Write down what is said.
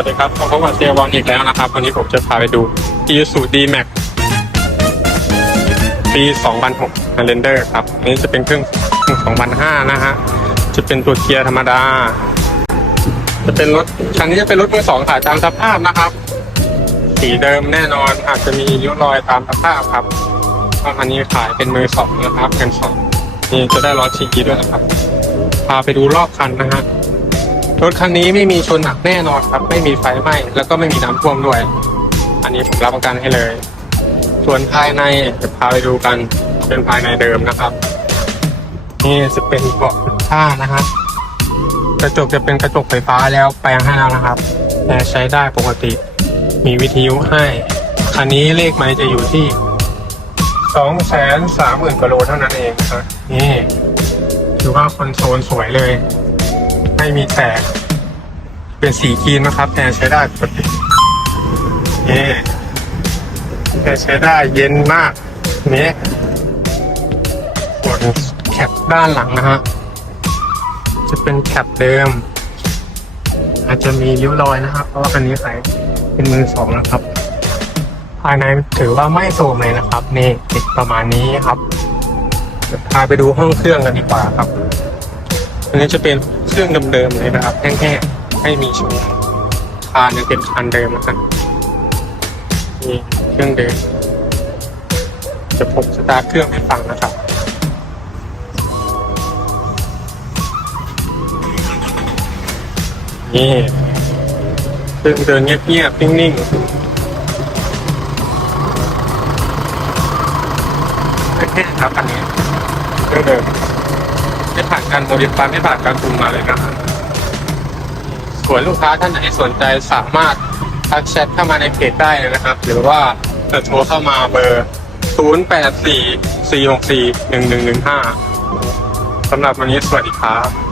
วัสดีครับพบกับเซียบอลอีกแล้วนะครับ วันนี้ผมจะพาไปดู i s u d Max ปี 2006 h i g h l a n d e r ครับ อันนี้จะเป็นเครื่อง 2005 นะฮะ จะเป็นตัวเกียร์ธรรมดา จะเป็นรถ คันนี้จะเป็นรถมือสองขายตามสภาพนะครับ สีเดิมแน่นอนอาจจะมีริ้วรอยตามสภาพครับเพราะอันนี้ขายเป็นมือสองนะครับเป็นสองนี่จะได้ล้อชีกีด้วยนะครับ พาไปดูรอบคันนะฮะ รถคันนี้ไม่มีชนหนักแน่นอนครับ ไม่มีไฟไหม้แล้วก็ไม่มีน้ำท่วมด้วย อันนี้ผมรับประกันให้เลย ส่วนภายในจะพาไปดูกันเป็นภายในเดิมนะครับ นี่จะเป็นเบาะผ้านะฮะกระจกจะเป็นกระจกไฟฟ้าแล้วแปลงให้แล้วนะครับแต่ใช้ได้ปกติ มีวิทยุให้คันนี้เลขไม้จะอยู่ที่สองแสนสามหมื่นกว่าโลเท่านั้นเองครับนี่ถือว่าคอนโซลสวยเลย ไม่มีแตก เป็นสีครีมนะครับแต่ใช้ได้ปกตินี่แต่ใช้ได้เย็นมากนี่ส่วนแคปด้านหลังนะฮะจะเป็นแคปเดิม อาจจะมีริ้วรอยนะครับ เพราะว่าคันนี้ขายเป็นมือสองนะครับ ภายในถือว่าไม่โซมเลยนะครับ นี่ติดประมาณนี้ครับพาไปดูห้องเครื่องกันดีกว่าครับ อันนี้จะเป็นเครื่องเดิมๆเลยนะครับแห้งๆไม่มีชูคานยังเป็นคันเดิมนะครับนี่เครื่องเดิมจะผมสตาร์ทเครื่องให้ฟังนะครับนี่เครื่องเดินเงียบๆนิ่งๆแค่ครับอันนี้เครื่องเดิม ไม่ผ่านการโมดิฟายไม่ผ่านการปรุงมาเลยนะครับส่วนลูกค้าท่านไหนสนใจสามารถทักแชทเข้ามาในเพจได้เลยนะครับ หรือว่าจะโทรเข้ามาเบอร์ 0 8 4 4 6 4 1 1 1 5สำหรับวันนี้สวัสดีครับ